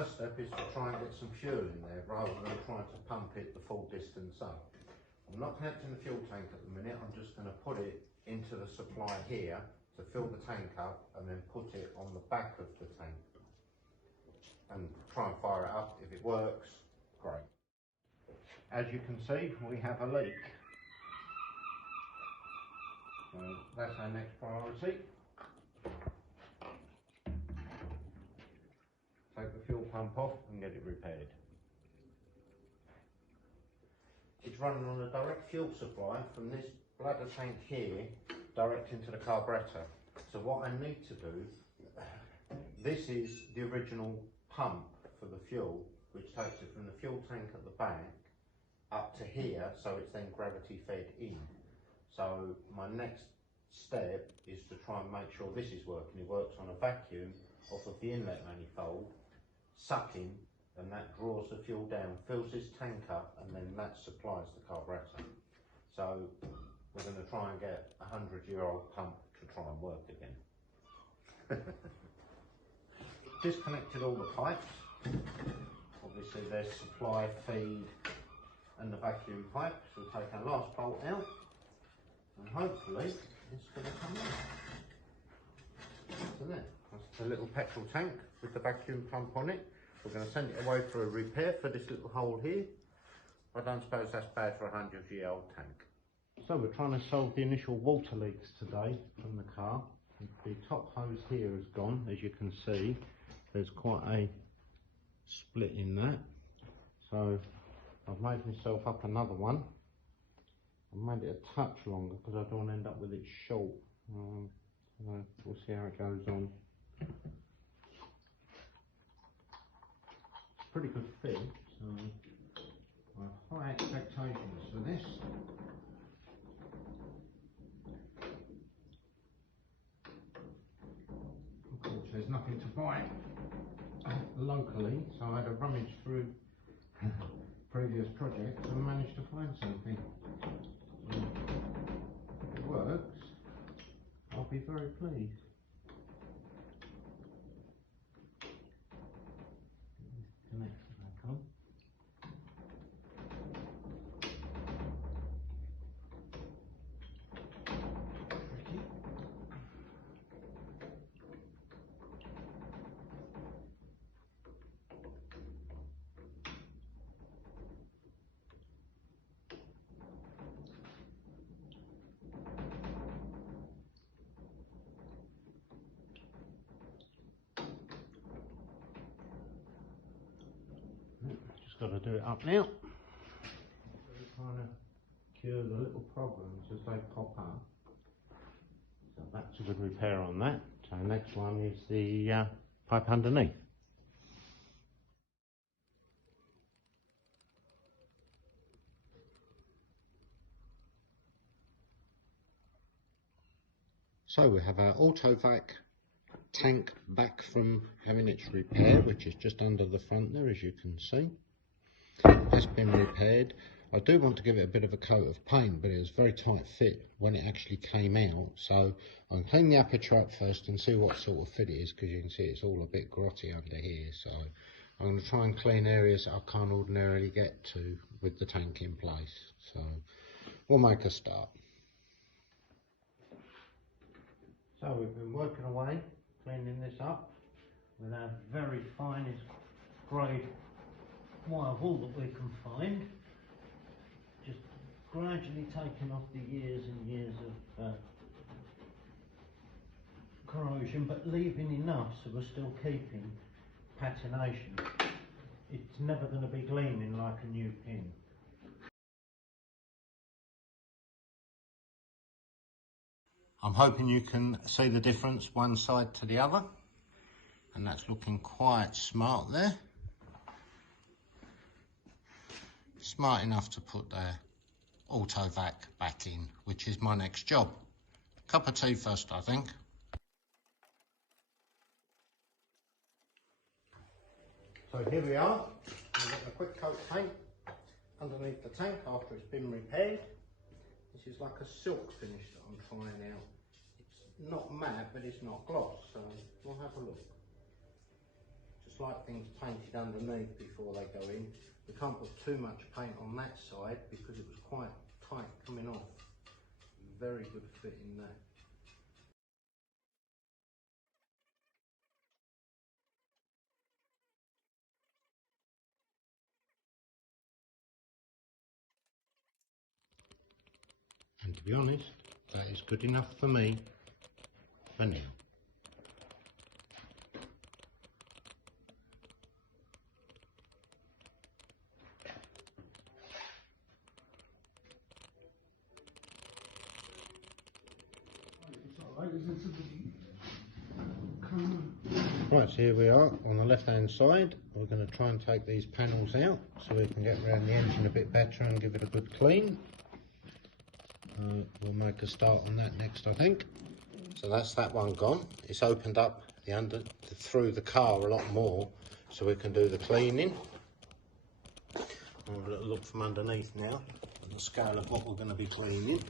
first step is to try and get some fuel in there rather than trying to pump it the full distance up. I'm not connecting the fuel tank at the minute, I'm just going to put it into the supply here to fill the tank up and then put it on the back of the tank and try and fire it up. If it works, great. As you can see, we have a leak. So that's our next priority. Take the fuel pump off and get it repaired. It's running on a direct fuel supply from this bladder tank here direct into the carburettor. So what I need to do, this is the original pump for the fuel, which takes it from the fuel tank at the back up to here, so it's then gravity fed in. So my next step is to try and make sure this is working. It works on a vacuum off of the inlet manifold, sucking, and that draws the fuel down, fills this tank up, and then that supplies the carburettor. So we're going to try and get a 100-year-old pump to try and work again. Disconnected all the pipes. Obviously there's supply, feed, and the vacuum pipe. So we'll take our last bolt out, and hopefully it's going to come out. So there, that's the little petrol tank with the vacuum pump on it. We're going to send it away for a repair for this little hole here. I don't suppose that's bad for a 100-year-old tank. So we're trying to solve the initial water leaks today from the car. The top hose here has gone, as you can see. There's quite a split in that. So I've made myself up another one. I've made it a touch longer because I don't want to end up with it short. We'll see how it goes on. Pretty good fit, so I have high expectations for this. Of course, there's nothing to buy locally, so I had a rummage through previous projects and managed to find something. If it works, I'll be very pleased. Connect back on. Tricky. Got to do it up now. Trying to cure the little problems as they pop up. So that's a good repair on that. So next one is the pipe underneath. So we have our Autovac tank back from having its repair, which is just under the front there, as you can see. Has been repaired. I do want to give it a bit of a coat of paint, but it was very tight fit when it actually came out, so I'm cleaning the aperture up first and see what sort of fit it is, because you can see it's all a bit grotty under here. So I'm going to try and clean areas that I can't ordinarily get to with the tank in place. So we'll make a start. So we've been working away cleaning this up with our very finest grade wire wool that we can find, just gradually taking off the years and years of corrosion, but leaving enough so we're still keeping patination. It's never going to be gleaming like a new pin. I'm hoping you can see the difference one side to the other, and that's looking quite smart there. Smart enough to put the Autovac back in, which is my next job. Cup of tea first, I think. So here we are. We're getting a quick coat of paint underneath the tank after it's been repaired. This is like a silk finish that I'm trying out. It's not matte, but it's not gloss, so we'll have a look. Just just like things painted underneath before they go in. We can't put too much paint on that side because it was quite tight coming off. Very good fit in there. And to be honest, that is good enough for me for now. Right, so here we are on the left hand side. We're going to try and take these panels out so we can get around the engine a bit better and give it a good clean. We'll make a start on that next, I think. So that's that one gone. It's opened up through the car a lot more, so we can do the cleaning. I'll have a little look from underneath now on the scale of what we're going to be cleaning.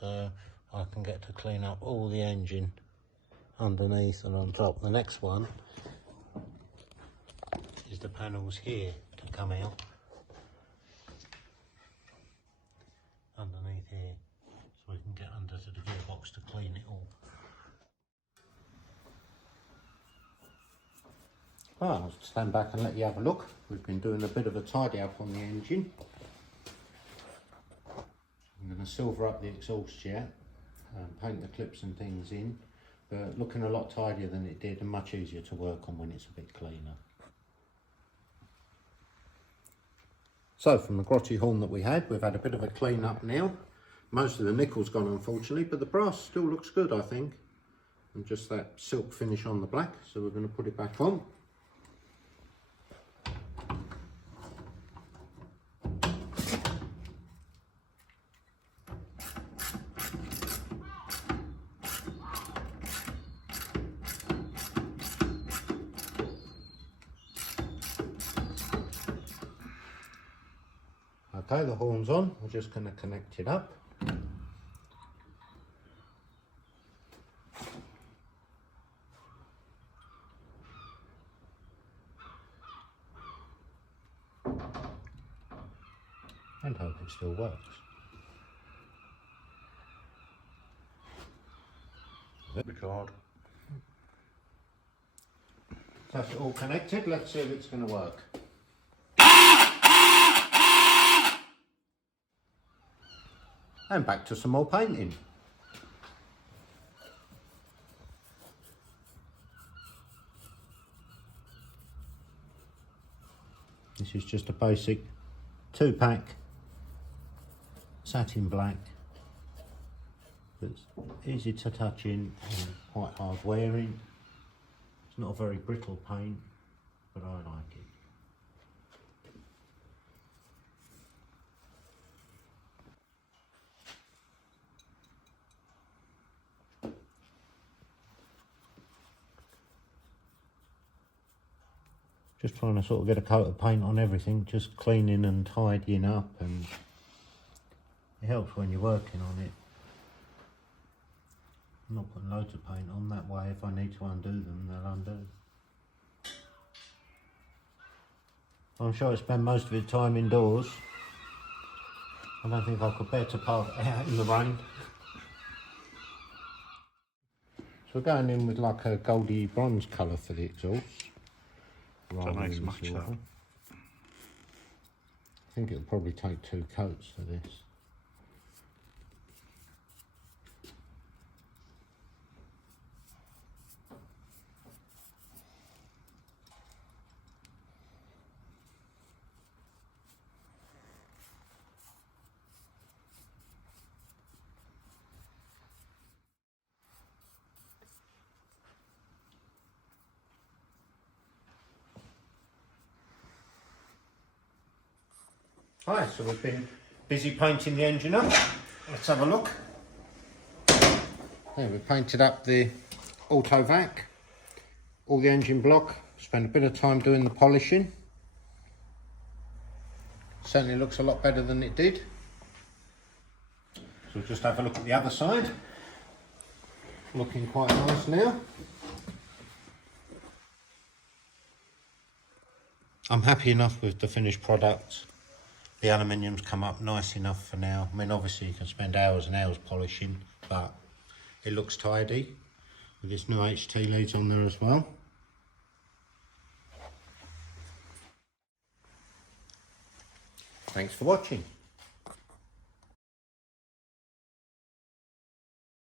So I can get to clean up all the engine underneath and on top. The next one is the panels here to come out underneath here, so we can get under to the gearbox to clean it all. Well, I'll stand back and let you have a look. We've been doing a bit of a tidy up on the engine. I'm going to silver up the exhaust jet, paint the clips and things in, but looking a lot tidier than it did and much easier to work on when it's a bit cleaner. So from the grotty horn that we had, we've had a bit of a clean up now. Most of the nickel's gone unfortunately, but the brass still looks good I think. And just that silk finish on the black, so we're going to put it back on. Okay, the horn's on, we're just going to connect it up. And hope it still works. Record. That's it all connected, let's see if it's going to work. And back to some more painting. This is just a basic 2-pack satin black. It's easy to touch in and quite hard wearing. It's not a very brittle paint, but I like it. Just trying to sort of get a coat of paint on everything, just cleaning and tidying up, and it helps when you're working on it. I'm not putting loads of paint on, that way if I need to undo them, they'll undo. I'm sure I spend most of the time indoors. I don't think I could bear to park out in the rain. So we're going in with like a goldy bronze colour for the exhaust. That makes much that. I think it'll probably take 2 coats for this. Hi, so we've been busy painting the engine up. Let's have a look. There, we painted up the Autovac, all the engine block, spent a bit of time doing the polishing. Certainly looks a lot better than it did. So we'll just have a look at the other side. looking quite nice now. I'm happy enough with the finished product. The aluminium's come up nice enough for now. I mean, obviously you can spend hours and hours polishing, but it looks tidy with this new HT leads on there as well. Thanks for watching.